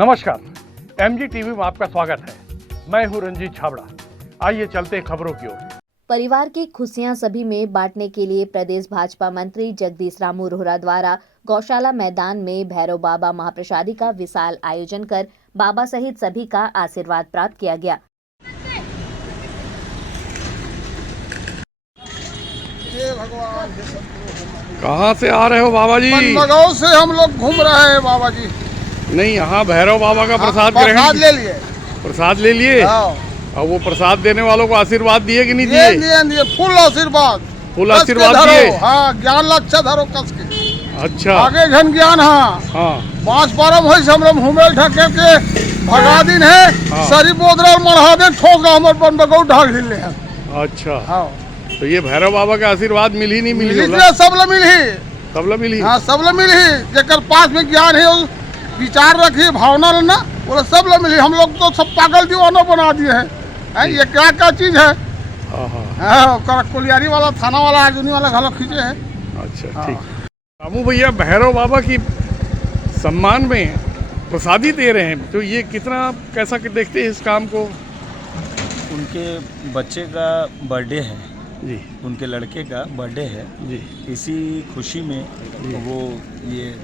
नमस्कार, MG TV में आपका स्वागत है। मैं हूं रंजीत छाबड़ा। आइए चलते हैं खबरों की ओर। परिवार की खुशियां सभी में बांटने के लिए प्रदेश भाजपा मंत्री जगदीश रामू रोहरा द्वारा गौशाला मैदान में भैरव बाबा महाप्रसादी का विशाल आयोजन कर बाबा सहित सभी का आशीर्वाद प्राप्त किया गया। कहाँ से आ रहे हो बाबा जी? बनगांव से हम लोग घूम रहे हैं बाबा जी। नहीं, यहाँ भैरव बाबा का प्रसाद ग्रहण ले लिए। प्रसाद ले लिए। और वो प्रसाद देने वालों को आशीर्वाद दिए कि नहीं दिए? दिए फुल आशीर्वाद। फुल आशीर्वाद दिए। हाँ, ज्ञान लक्ष्य धरो कस के। अच्छा, आगे घन ज्ञान। हाँ, बांस परम हो हम लोग घूमे ढके के भगा दिन है। हाँ। सरी बोदरा मढ़ा दे ठोका हमर बनगांव ढाल ढिले हैं। अच्छा। हाँ, तो ये भैरव बाबा का आशीर्वाद मिल ही नहीं मिली? सब ल मिली। सब ल मिली। हाँ, सब ल मिली। जेकर पास में ज्ञान है, विचार रखी, भावना लेना, वो सब ल मिली। हम लोग तो सब पागल दीवाना बना दिए हैं। ये क्या क्या चीज है? हाँ, कोलियारी वाला, थाना वाला, आर्जुनी वाला घालो खींचे है। अच्छा, ठीक। रामू भैया भैरव बाबा की सम्मान में प्रसादी दे रहे हैं, तो ये कितना कैसा देखते हैं इस काम को? उनके बच्चे का बर्थडे है जी, उनके लड़के का बर्थडे है जी। इसी खुशी में वो ये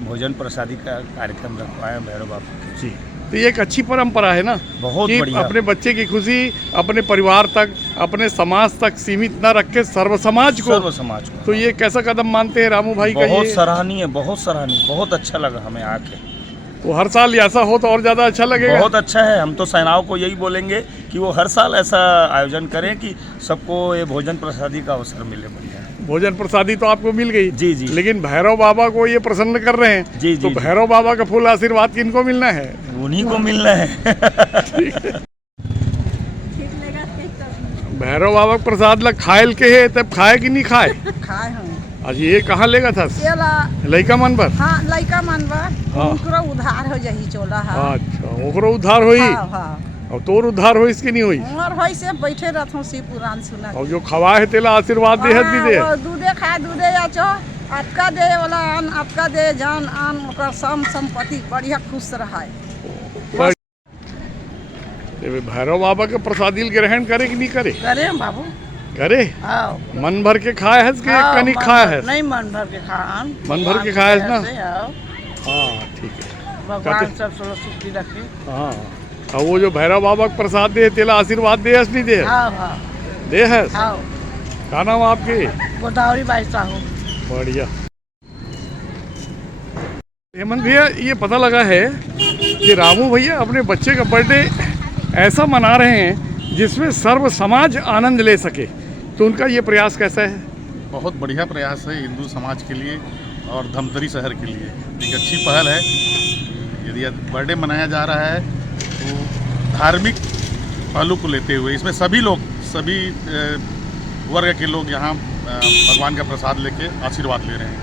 भोजन प्रसादी का कार्यक्रम रखवाया भैरव बाबा जी। तो ये एक अच्छी परंपरा है ना, बहुत कि बढ़िया। अपने बच्चे की खुशी अपने परिवार तक, अपने समाज तक सीमित न रख के सर्व समाज को। तो ये कैसा कदम मानते हैं रामू भाई का? बहुत सराहनीय, बहुत सराहनीय, बहुत अच्छा लगा हमें आके। तो हर साल ऐसा हो तो और ज्यादा अच्छा लगेगा। बहुत अच्छा है। हम तो सेनाओं को यही बोलेंगे कि वो हर साल ऐसा आयोजन करें कि सबको ये भोजन प्रसादी का अवसर मिले। बढ़िया भोजन प्रसादी तो आपको मिल गई। जी जी। लेकिन भैरव बाबा को ये प्रसन्न कर रहे हैं। जी तो जी। भैरव बाबा का फुल आशीर्वाद किनको मिलना है? उन्हीं को मिलना है। भैरव बाबा को प्रसाद लग खायल के है, तब खाए कि नहीं खाए? खाए हम। आज ये कहाँ लेगा था? लइका मन पर। हाँ, लइका मन पर। हाँ। उनकरो उधार हो जाही चोला। हाँ। अच्छा, ओकरो उद्धार होई। हाँ, हाँ। और तोर उद्धार होई इसके नहीं होई? और होई से बैठे रहथो सी पुराण सुना। और जो खवा है तेला आशीर्वाद देहत भी दे। वो दूधे खाए दूधे आचो, आपका दे वाला आन, आपका दे जान आन, ओकर सम संपत्ति बढ़िया खुश रहाय। भैरव बाबा के प्रसादी ग्रहण करे कि नहीं करे? करे बाबू। करे। आओ। मन भर के खाए है कि कनिक खाए है? नहीं, मन भर के खान। मन भर के खाए है ना? आओ। हाँ, ठीक है। भगवान सब सुखी रखे। हाँ, और वो जो भैरव बाबा को प्रसाद दे तेला आशीर्वाद दे नहीं दे? हाँ, हाँ। दे है। आओ। क्या नाम आपके? गोदावरी बाई साहू। बढ़िया। हेमंत भैया, ये पता लगा है कि रामू भैया अपने बच्चे का बर्थडे ऐसा मना रहे हैं जिसमें सर्व समाज आनंद ले सके, तो उनका ये प्रयास कैसा है? बहुत बढ़िया प्रयास है हिंदू समाज के लिए और धमतरी शहर के लिए। एक अच्छी पहल है। यदि बर्थडे मनाया जा रहा है तो धार्मिक पहलू को लेते हुए इसमें सभी लोग, सभी वर्ग के लोग यहाँ भगवान का प्रसाद लेके आशीर्वाद ले रहे हैं।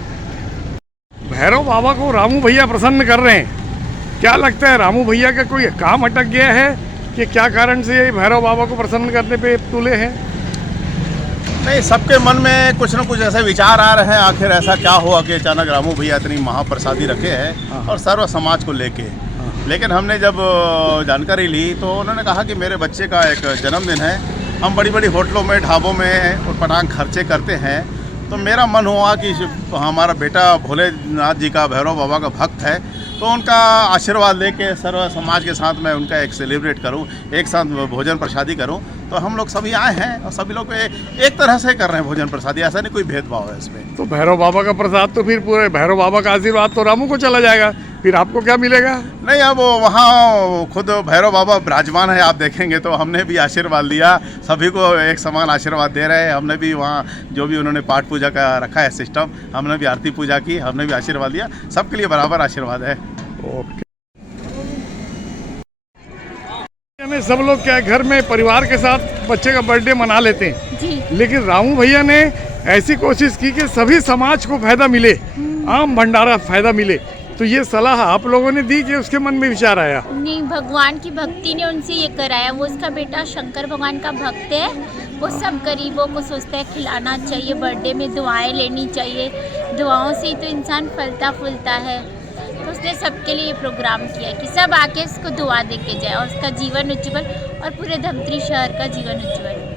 भैरव बाबा को रामू भैया प्रसन्न कर रहे हैं। क्या लगता है रामू भैया का कोई काम अटक गया है कि क्या कारण से ये भैरव बाबा को प्रसन्न करने पे तुले हैं? नहीं, सबके मन में कुछ न कुछ ऐसे विचार आ रहे हैं, आखिर ऐसा क्या हुआ कि अचानक रामू भैया इतनी महाप्रसादी रखे हैं और सर्व समाज को लेके। लेकिन हमने जब जानकारी ली तो उन्होंने कहा कि मेरे बच्चे का एक जन्मदिन है, हम बड़ी बड़ी होटलों में, ढाबों में उटपटांग खर्चे करते हैं, तो मेरा मन हुआ कि हमारा बेटा भोलेनाथ जी का, भैरव बाबा का भक्त है, तो उनका आशीर्वाद लेके सर्व समाज के साथ मैं उनका एक सेलिब्रेट करूं, एक साथ भोजन प्रसादी करूं। तो हम लोग सभी आए हैं और सभी लोग एक तरह से कर रहे हैं भोजन प्रसादी। ऐसा नहीं कोई भेदभाव है इसमें। तो भैरव बाबा का प्रसाद तो फिर पूरे भैरव बाबा का आशीर्वाद तो रामू को चला जाएगा, फिर आपको क्या मिलेगा? नहीं, अब वहाँ खुद भैरव बाबा विराजमान है, आप देखेंगे तो हमने भी आशीर्वाद लिया, सभी को एक समान आशीर्वाद दे रहे हैं। हमने भी वहाँ जो भी उन्होंने पाठ पूजा का रखा है सिस्टम, हमने भी आरती पूजा की, हमने भी आशीर्वाद लिया। सबके लिए बराबर आशीर्वाद है। ओके। सब लोग क्या घर में परिवार के साथ बच्चे का बर्थडे मना लेते हैं जी। लेकिन रामू भैया ने ऐसी कोशिश की कि सभी समाज को फायदा मिले, आम भंडारा फायदा मिले। तो ये सलाह आप लोगों ने दी कि उसके मन में विचार आया? नहीं, भगवान की भक्ति ने उनसे ये कराया। वो उसका बेटा शंकर भगवान का भक्त है। वो सब गरीबों को सोचता है खिलाना चाहिए, बर्थडे में दुआएं लेनी चाहिए। दुआओं से ही तो इंसान फलता फूलता है। तो इसलिए सबके लिए ये प्रोग्राम किया है कि सब आके इसको दुआ दे के जाए और उसका जीवन उज्जवल और पूरे धमतरी शहर का जीवन उज्जवल।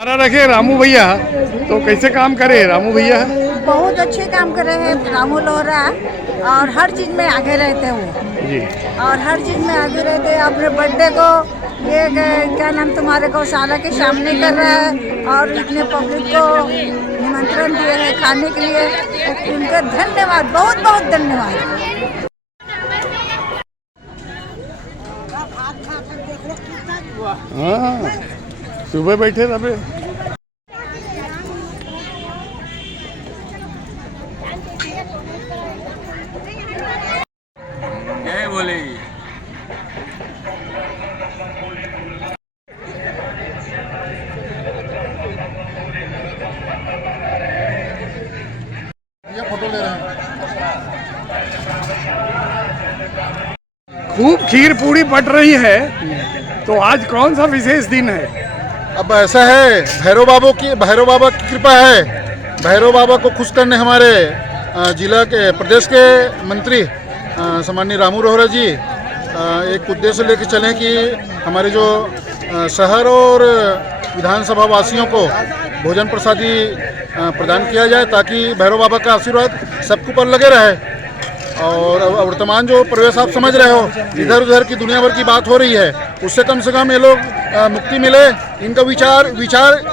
हमारा रखे रामू भैया, तो कैसे काम करे रामू भैया? बहुत अच्छे काम कर रहे हैं रामू लोहरा, और हर चीज़ में आगे रहते हैं वो जी। और हर चीज़ में आगे रहते हैं। अपने बर्थडे को ये क्या नाम तुम्हारे गौशाला के सामने कर रहा है और इतने पब्लिक को निमंत्रण दिए हैं खाने के लिए। उनका धन्यवाद, बहुत बहुत धन्यवाद। हाँ, सुबह बैठे थे। क्या बोले? फोटो ले रहे हैं। खूब खीर पूड़ी बट रही है, तो आज कौन सा विशेष दिन है? अब ऐसा है, भैरव बाबा की कृपा है। भैरव बाबा को खुश करने हमारे जिला के प्रदेश के मंत्री सम्माननीय रामू रोहरा जी एक उद्देश्य लेकर चले कि हमारे जो शहर और विधानसभा वासियों को भोजन प्रसादी प्रदान किया जाए, ताकि भैरव बाबा का आशीर्वाद सबके ऊपर लगे रहे। और वर्तमान जो प्रवेश आप समझ रहे हो, इधर उधर की दुनिया भर की बात हो रही है, उससे कम से कम ये लोग मुक्ति मिले। इनका विचार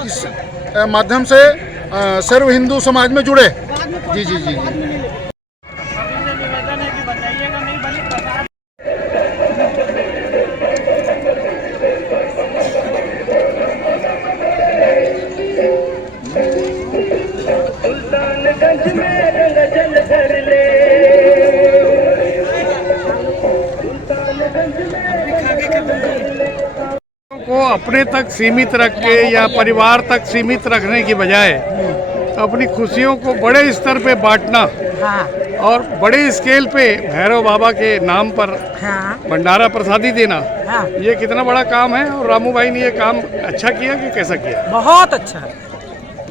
इस माध्यम से सर्व हिंदू समाज में जुड़े। जी जी जी जी। को अपने तक सीमित रख के या परिवार तक सीमित रखने की बजाय अपनी खुशियों को बड़े स्तर पे बांटना, हाँ और बड़े स्केल पे भैरव बाबा के नाम पर हाँ भंडारा प्रसादी देना, हाँ, ये कितना बड़ा काम है। और रामू भाई ने ये काम अच्छा किया कि कैसा किया? बहुत अच्छा है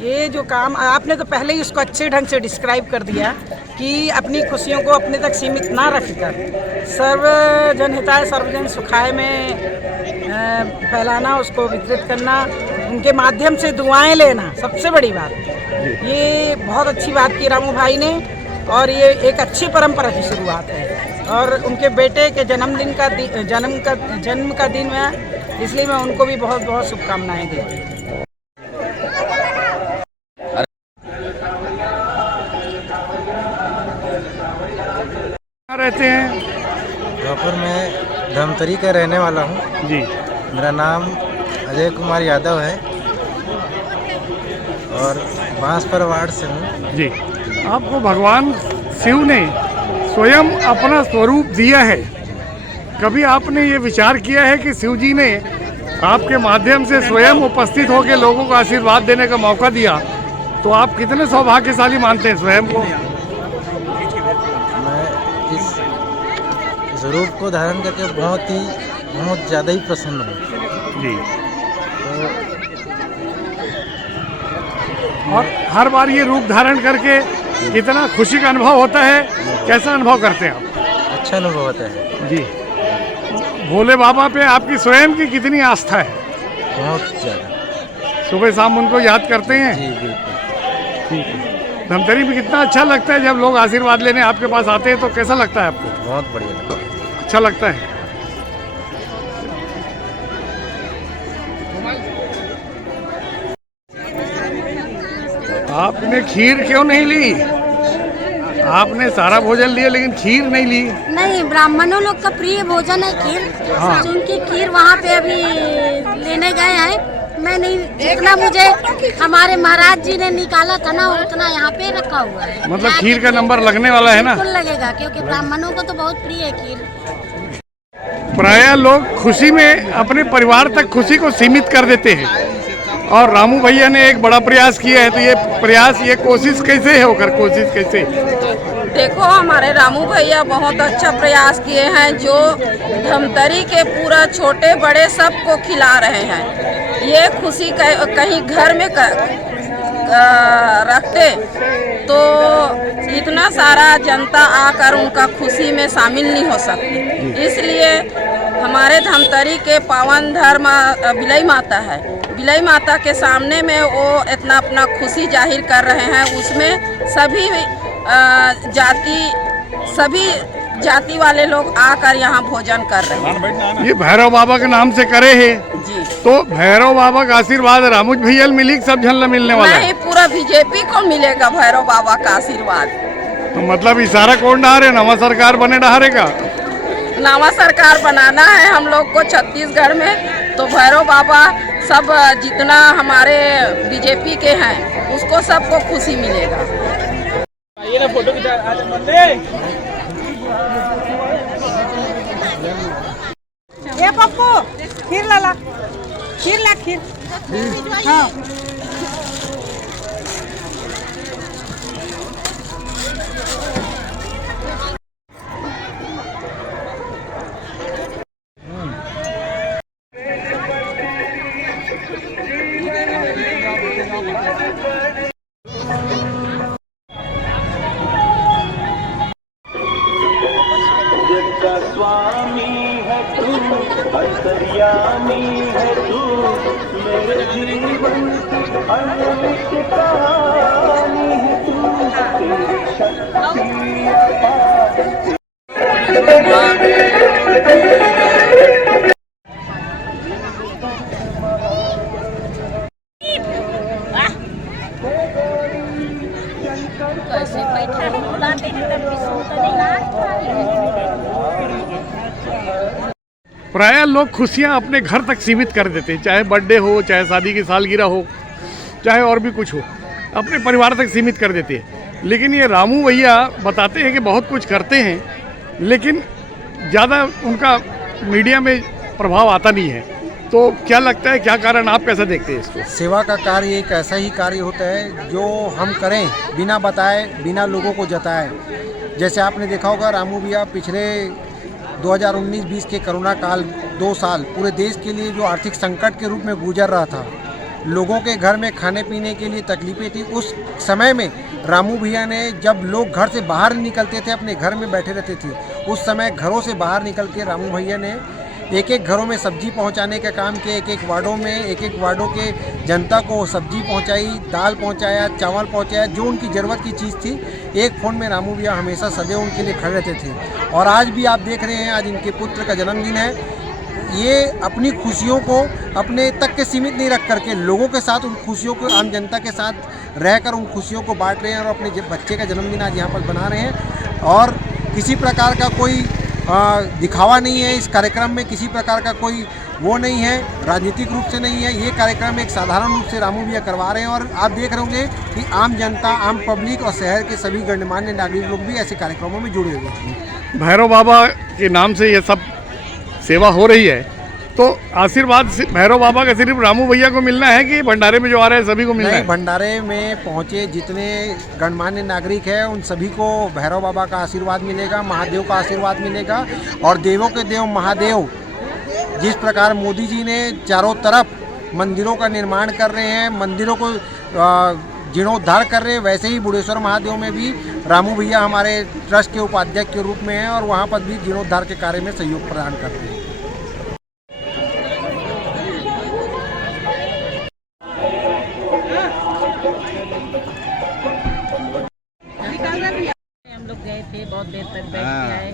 ये जो काम। आपने तो पहले ही उसको अच्छे ढंग से डिस्क्राइब कर दिया कि अपनी खुशियों को अपने तक सीमित ना रखकर सर्वजन हिताय सर्वजन सुखाय में फैलाना, उसको वितरित करना, उनके माध्यम से दुआएं लेना, सबसे बड़ी बात। ये बहुत अच्छी बात की रामू भाई ने, और ये एक अच्छी परंपरा की शुरुआत है। और उनके बेटे के जन्म का दिन है, इसलिए मैं उनको भी बहुत बहुत शुभकामनाएं देती हूँ। रहते हैं जौनपुर में धमतरी का रहने वाला हूँ जी। मेरा नाम अजय कुमार यादव है और बांसपर वार्ड से हूँ जी। आपको भगवान शिव ने स्वयं अपना स्वरूप दिया है। कभी आपने ये विचार किया है कि शिव जी ने आपके माध्यम से स्वयं उपस्थित होकर लोगों को आशीर्वाद देने का मौका दिया, तो आप कितने सौभाग्यशाली मानते हैं स्वयं को? मैं इस स्वरूप को धारण करके बहुत ज़्यादा ही प्रसन्न हूँ जी। तो और हर बार ये रूप धारण करके कितना खुशी का अनुभव होता है, कैसा अनुभव करते हैं आप? अच्छा अनुभव होता है जी। भोले बाबा पे आपकी स्वयं की कितनी आस्था है? बहुत ज़्यादा। सुबह शाम उनको याद करते हैं? जी बिल्कुल। ठीक है। धमतरी में कितना अच्छा लगता है जब लोग आशीर्वाद लेने आपके पास आते हैं, तो कैसा लगता है आपको? बहुत बढ़िया लगता है। अच्छा लगता है। आपने खीर क्यों नहीं ली? आपने सारा भोजन लिया लेकिन खीर नहीं ली। नहीं, ब्राह्मणों लोग का प्रिय भोजन है खीर। हाँ। उनकी खीर वहाँ पे अभी लेने गए हैं। मैं नहीं, जितना मुझे हमारे महाराज जी ने निकाला था ना, उतना यहाँ पे रखा हुआ है। मतलब खीर का नंबर लगने वाला है ना? बिल्कुल लगेगा, क्योंकि ब्राह्मणों को तो बहुत प्रिय है खीर। प्रायः लोग खुशी में अपने परिवार तक खुशी को सीमित कर देते हैं, और रामू भैया ने एक बड़ा प्रयास किया है। तो ये प्रयास, ये कोशिश कैसे है होकर, कोशिश कैसे? देखो, हमारे रामू भैया बहुत अच्छा प्रयास किए हैं, जो धमतरी के पूरा छोटे बड़े सबको खिला रहे हैं। ये खुशी कहीं घर में रखते तो इतना सारा जनता आकर उनका खुशी में शामिल नहीं हो सकती। इसलिए हमारे धमतरी के पावन धर्म बिलई माता है, बिलई माता के सामने में वो इतना अपना खुशी जाहिर कर रहे हैं। उसमें सभी जाति वाले लोग आकर यहाँ भोजन कर रहे हैं। ये भैरव बाबा के नाम से करे है जी। तो भैरव बाबा का आशीर्वाद रामू भैया मिली, सब झन मिलने वाला है? नहीं, पूरा बीजेपी को मिलेगा भैरव बाबा का आशीर्वाद। तो मतलब इशारा कौन डहारे, नवा सरकार बने डहारेगा? नवा सरकार बनाना है हम लोग को छत्तीसगढ़ में, तो भैरव बाबा सब जितना हमारे बीजेपी के हैं उसको सबको खुशी मिलेगा। ये ना फोटो ये पप्पू खीर ला खीर। हाँ। स्वामी है तू, अंतर्यामी है तू, मेरे जीवन की अनमित कहानी है तू, तेरी शक्ति अपार। कैसे बैठा बुलाते हैं तब भी सुनता नहीं। प्रायः लोग खुशियाँ अपने घर तक सीमित कर देते हैं, चाहे बर्थडे हो, चाहे शादी की सालगिरह हो, चाहे और भी कुछ हो, अपने परिवार तक सीमित कर देते हैं। लेकिन ये रामू भैया बताते हैं कि बहुत कुछ करते हैं, लेकिन ज़्यादा उनका मीडिया में प्रभाव आता नहीं है। तो क्या लगता है, क्या कारण, आप कैसा देखते हैं इसको? सेवा का कार्य एक ऐसा ही कार्य होता है जो हम करें बिना बताए, बिना लोगों को जताए। जैसे आपने देखा होगा, रामू भैया पिछले 2019-20 के कोरोना काल 2 साल पूरे देश के लिए जो आर्थिक संकट के रूप में गुजर रहा था, लोगों के घर में खाने पीने के लिए तकलीफें थी, उस समय में रामू भैया ने, जब लोग घर से बाहर निकलते थे, अपने घर में बैठे रहते थे, उस समय घरों से बाहर निकल के रामू भैया ने एक एक घरों में सब्जी पहुंचाने का काम किया। एक एक वार्डों में, एक एक वार्डों के जनता को सब्जी पहुंचाई, दाल पहुंचाया, चावल पहुंचाया, जो उनकी ज़रूरत की चीज़ थी। एक फ़ोन में रामू भैया हमेशा सदैव उनके लिए खड़े रहते थे। और आज भी आप देख रहे हैं, आज इनके पुत्र का जन्मदिन है। ये अपनी खुशियों को अपने तक के सीमित नहीं रख करके लोगों के साथ, उन खुशियों को आम जनता के साथ रहकर उन खुशियों को बांट रहे हैं, और अपने बच्चे का जन्मदिन आज यहाँ पर बना रहे हैं। और किसी प्रकार का कोई दिखावा नहीं है इस कार्यक्रम में, किसी प्रकार का कोई वो नहीं है, राजनीतिक रूप से नहीं है। ये कार्यक्रम एक साधारण रूप से रामू भैया करवा रहे हैं। और आप देख रहे होंगे कि आम जनता, आम पब्लिक और शहर के सभी गणमान्य नागरिक लोग भी ऐसे कार्यक्रमों में जुड़े हुए हैं। भैरव बाबा के नाम से ये सब सेवा हो रही है, तो आशीर्वाद भैरव बाबा का सिर्फ रामू भैया को मिलना है कि भंडारे में जो आ रहे हैं सभी को मिलना है? भंडारे में पहुंचे जितने गणमान्य नागरिक हैं उन सभी को भैरव बाबा का आशीर्वाद मिलेगा, महादेव का आशीर्वाद मिलेगा। और देवों के देव महादेव जिस प्रकार मोदी जी ने चारों तरफ मंदिरों का निर्माण कर रहे हैं, मंदिरों को जीर्णोद्धार कर रहे हैं, वैसे ही बुढ़ेश्वर महादेव में भी रामू भैया हमारे ट्रस्ट के उपाध्यक्ष के रूप में हैं और वहाँ पर भी जीर्णोद्धार के कार्य में सहयोग प्रदान करते हैं। हम लोग गए थे, बहुत देर तक बैठ के आए।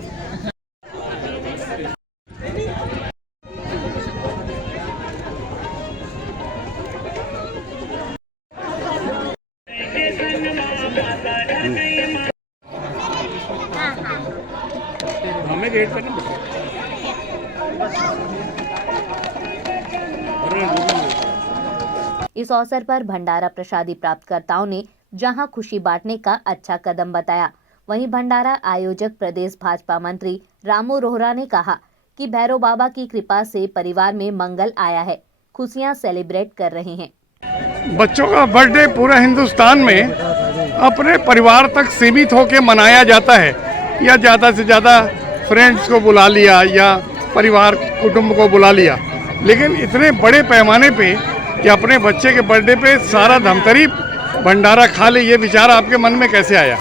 हमें गेट पे नहीं इस अवसर पर भंडारा प्रसादी प्राप्तकर्ताओं ने जहां खुशी बांटने का अच्छा कदम बताया, वहीं भंडारा आयोजक प्रदेश भाजपा मंत्री रामू रोहरा ने कहा कि भैरव बाबा की कृपा से परिवार में मंगल आया है, खुशियां सेलिब्रेट कर रहे हैं। बच्चों का बर्थडे पूरा हिंदुस्तान में अपने परिवार तक सीमित होकर मनाया जाता है, या ज़्यादा से ज़्यादा फ्रेंड्स को बुला लिया या परिवार कुटुंब को बुला लिया, लेकिन इतने बड़े पैमाने पे कि अपने बच्चे के बर्थडे पे सारा धमतरी भंडारा खा ले, ये विचार आपके मन में कैसे आया?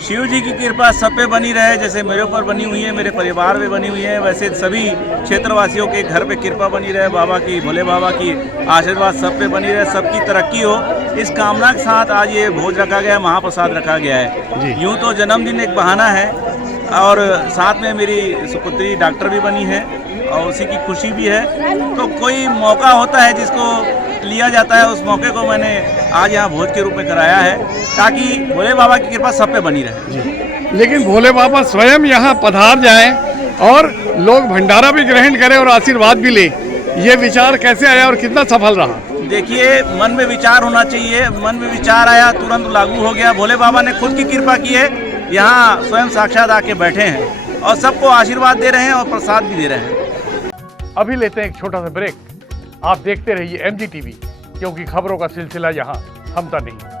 शिव जी की कृपा सब पे बनी रहे, जैसे मेरे ऊपर बनी हुई है, मेरे परिवार में बनी हुई है, वैसे सभी क्षेत्रवासियों के घर पे कृपा बनी रहे, बाबा की, भोले बाबा की आशीर्वाद सब पे बनी रहे, सबकी तरक्की हो, इस कामना के साथ आज ये भोज रखा गया है, महाप्रसाद रखा गया है। यूँ तो जन्मदिन एक बहाना है और साथ में मेरी सुपुत्री डॉक्टर भी बनी है और उसी की खुशी भी है, तो कोई मौका होता है जिसको लिया जाता है, उस मौके को मैंने आज यहाँ भोज के रूप में कराया है ताकि भोले बाबा की कृपा सब पे बनी रहे। लेकिन भोले बाबा स्वयं यहाँ पधार जाएं और लोग भंडारा भी ग्रहण करें और आशीर्वाद भी ले, ये विचार कैसे आया और कितना सफल रहा? देखिए, मन में विचार होना चाहिए, मन में विचार आया तुरंत लागू हो गया। भोले बाबा ने खुद की कृपा की है, यहाँ स्वयं साक्षात आके बैठे हैं और सबको आशीर्वाद दे रहे हैं और प्रसाद भी दे रहे हैं। अभी लेते हैं एक छोटा सा ब्रेक। आप देखते रहिए MG TV, क्योंकि खबरों का सिलसिला यहाँ थमता नहीं।